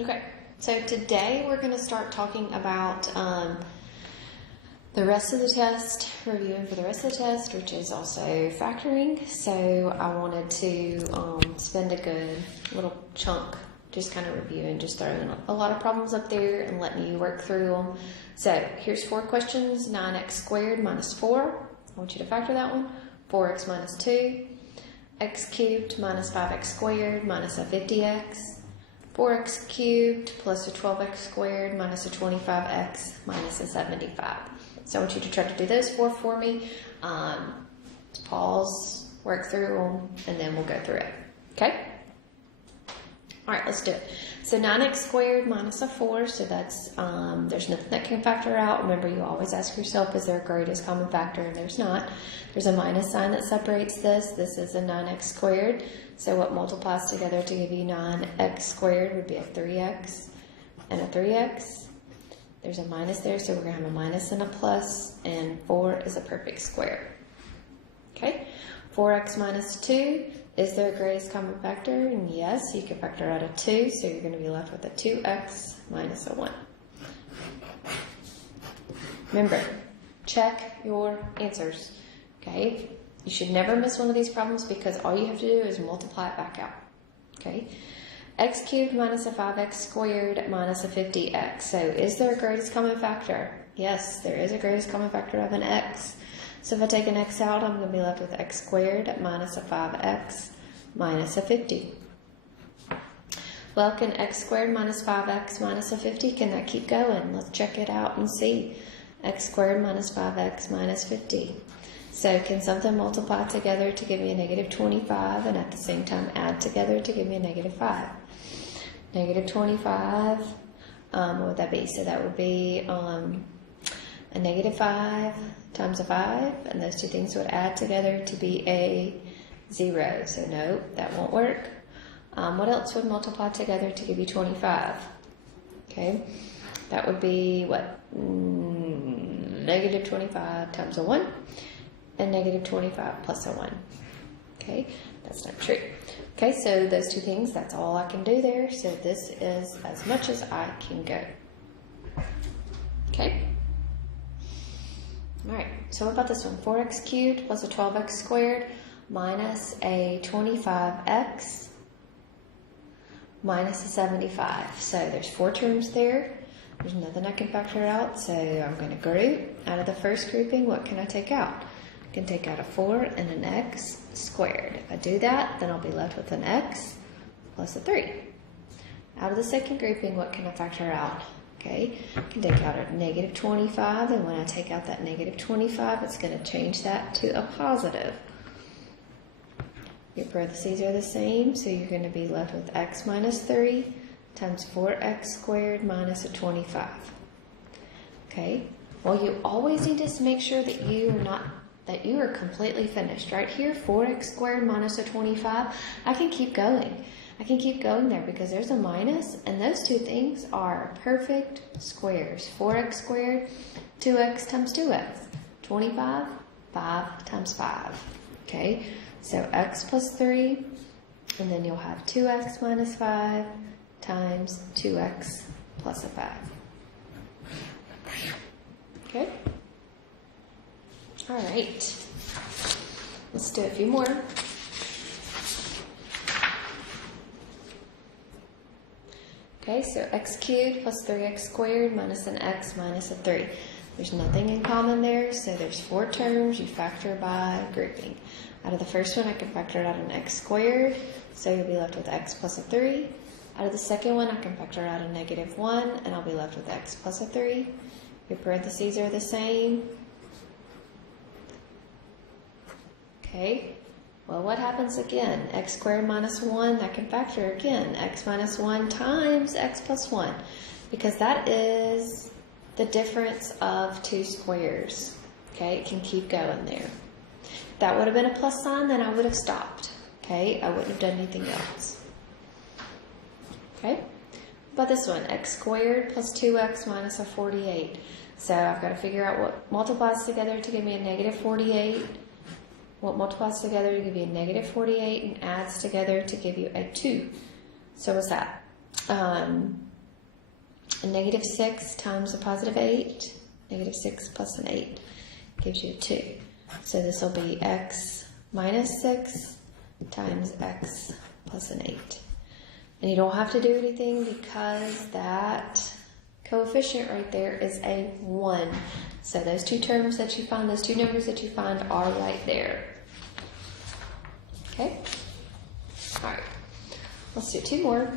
Okay, so today we're going to start talking about the rest of the test, reviewing for the rest of the test, which is also factoring. So I wanted to spend a good little chunk just kind of reviewing, just throwing a lot of problems up there and letting you work through them. So here's 4 questions. 9x squared minus 4. I want you to factor that one. 4x minus 2. X cubed minus 5x squared minus a 50x. 4x cubed plus a 12x squared minus a 25x minus a 75. So I want you to try to do those 4 for me. Pause, work through them, and then we'll go through it. Okay? All right, let's do it. So 9x squared minus a 4, so that's, there's nothing that can factor out. Remember, you always ask yourself, is there a greatest common factor? And there's not. There's a minus sign that separates this. This is a 9x squared. So what multiplies together to give you 9x squared would be a 3x and a 3x. There's a minus there, so we're going to have a minus and a plus, and 4 is a perfect square. Okay? 4x minus 2. Is there a greatest common factor? And yes, you can factor out a 2, so you're going to be left with a 2x minus a 1. Remember, check your answers. Okay? You should never miss one of these problems because all you have to do is multiply it back out. Okay? X cubed minus a 5x squared minus a 50x. So is there a greatest common factor? Yes, there is a greatest common factor of an x. So if I take an x out, I'm going to be left with x squared minus a 5x minus a 50. Well, can x squared minus 5x minus a 50, can that keep going? Let's check it out and see. X squared minus 5x minus 50. So can something multiply together to give me a negative 25 and at the same time add together to give me a negative 5? Negative 25, what would that be? So that would be a negative 5 times a 5, and those two things would add together to be a 0. So no, that won't work. What else would multiply together to give you 25? Okay, that would be what? Negative 25 times a 1, and negative 25 plus a 1. Okay, that's not true. Okay, so those two things, that's all I can do there. So this is as much as I can go. Okay. All right, so what about this one? 4x cubed plus a 12x squared minus a 25x minus a 75. So there's 4 terms there. There's nothing I can factor out, so I'm going to group. Out of the first grouping, what can I take out? I can take out a 4 and an x squared. If I do that, then I'll be left with an x plus a 3. Out of the second grouping, what can I factor out? Okay, I can take out a negative 25, and when I take out that negative 25, it's going to change that to a positive. Your parentheses are the same, so you're going to be left with x minus 3 times 4x squared minus a 25. Okay, well, you always need to make sure that you are completely finished. Right here, 4x squared minus a 25, I can keep going. I can keep going there because there's a minus, and those two things are perfect squares. 4x squared, 2x times 2x. 25, 5 times 5. Okay, so x plus 3, and then you'll have 2x minus 5 times 2x plus a 5. Okay? All right. Let's do a few more. Okay, so x cubed plus 3x squared minus an x minus a 3. There's nothing in common there, so there's 4 terms. You factor by grouping. Out of the first one, I can factor out an x squared, so you'll be left with x plus a 3. Out of the second one, I can factor out a negative 1, and I'll be left with x plus a 3. Your parentheses are the same. Okay. Well, what happens again? X squared minus 1, that can factor again. X minus 1 times x plus 1. Because that is the difference of 2 squares. Okay, it can keep going there. If that would have been a plus sign, then I would have stopped. Okay, I wouldn't have done anything else. Okay, what about this one? X squared plus 2x minus a 48. So I've got to figure out what multiplies together to give me a negative 48. What multiplies together to give you a negative 48 and adds together to give you a 2. So what's that? a negative 6 times a positive 8, negative 6 plus an 8 gives you a 2. So this will be x minus 6 times x plus an 8. And you don't have to do anything because that coefficient right there is a 1. So those two terms that you find, those two numbers that you find are right there. Okay? Alright. Let's do two more.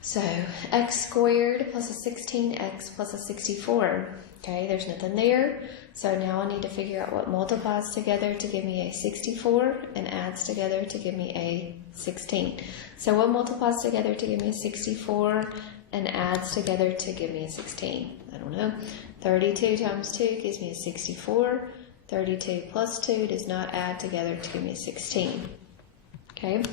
So x squared plus a 16x plus a 64. Okay, there's nothing there. So now I need to figure out what multiplies together to give me a 64 and adds together to give me a 16. So what multiplies together to give me a 64 and adds together to give me a 16? I don't know. 32 times 2 gives me a 64. 32 plus 2 does not add together to give me a 16. Okay.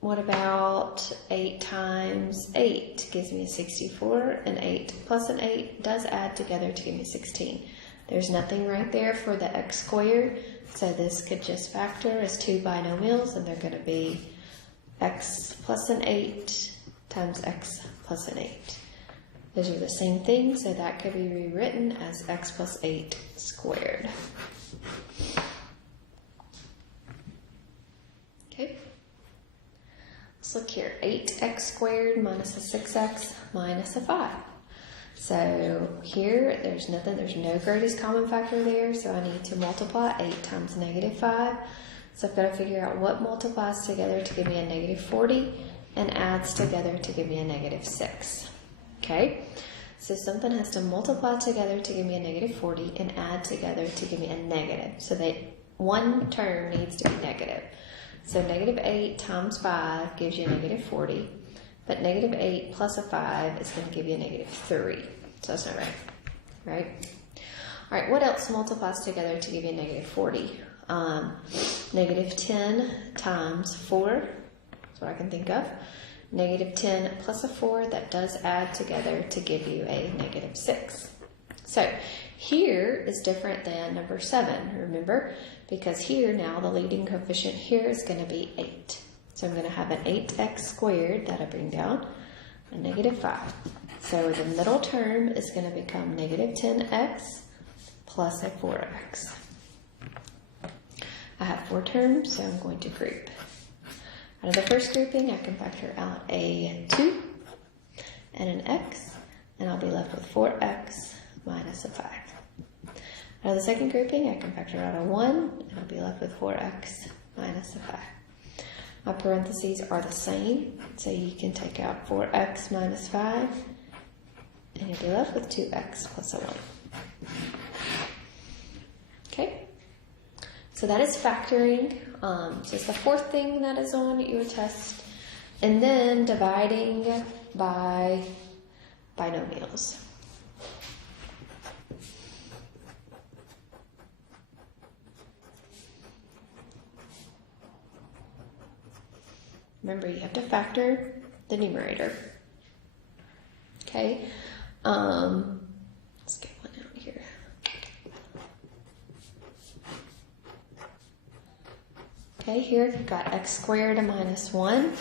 What about 8 times 8 gives me a 64, and 8 plus an 8 does add together to give me 16. There's nothing right there for the x squared, so this could just factor as two binomials, and they're going to be x plus an 8 times x plus an 8. Those are the same thing, so that could be rewritten as x plus 8 squared. Okay. Let's look here. 8x squared minus a 6x minus a 5. So here, there's nothing, there's no greatest common factor there, so I need to multiply 8 times negative 5. So I've got to figure out what multiplies together to give me a negative 40 and adds together to give me a negative 6. Okay? So something has to multiply together to give me a negative 40 and add together to give me a negative. So that one term needs to be negative. So negative 8 times 5 gives you a negative 40, but negative 8 plus a 5 is going to give you a negative 3. So that's not right, right? All right, what else multiplies together to give you a negative 40? Negative 10 times 4, that's what I can think of. Negative 10 plus a 4, that does add together to give you a negative 6. So here is different than number 7, remember? Because here now the leading coefficient here is going to be 8. So I'm going to have an 8x squared that I bring down, a negative 5. So the middle term is going to become negative 10x plus a 4x. I have 4 terms, so I'm going to group. Out of the first grouping, I can factor out a 2 and an x, and I'll be left with 4x minus a 5. Out of the second grouping, I can factor out a 1, and I'll be left with 4x minus a 5. My parentheses are the same, so you can take out 4x minus 5, and you'll be left with 2x plus a 1. Okay? So that is factoring. So it's the fourth thing that is on your test. And then dividing by binomials. Remember, you have to factor the numerator. Okay? Let's get one out here. Okay, here you've got x squared minus 1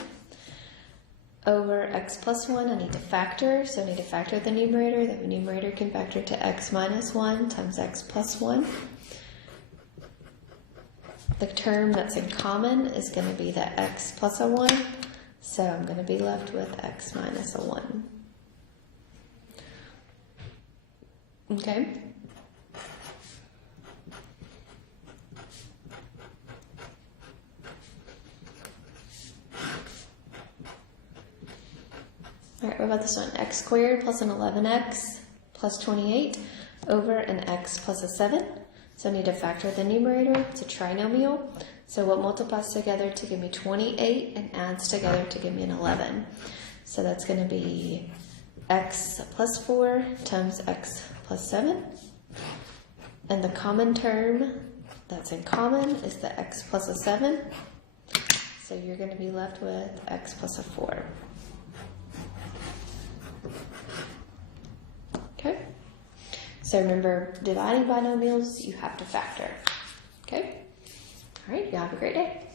over x plus 1. I need to factor, so I need to factor the numerator. The numerator can factor to x minus 1 times x plus 1. The term that's in common is going to be the x plus a 1, so I'm going to be left with x minus a 1. Okay? Alright, what about this one? X squared plus an 11x plus 28 over an x plus a 7. So I need to factor the numerator. It's a trinomial. So what multiplies together to give me 28 and adds together to give me an 11? So that's going to be x plus 4 times x plus 7. And the common term that's in common is the x plus a 7. So you're going to be left with x plus a 4. Okay? So remember, dividing binomials, you have to factor. Okay? All right, you have a great day.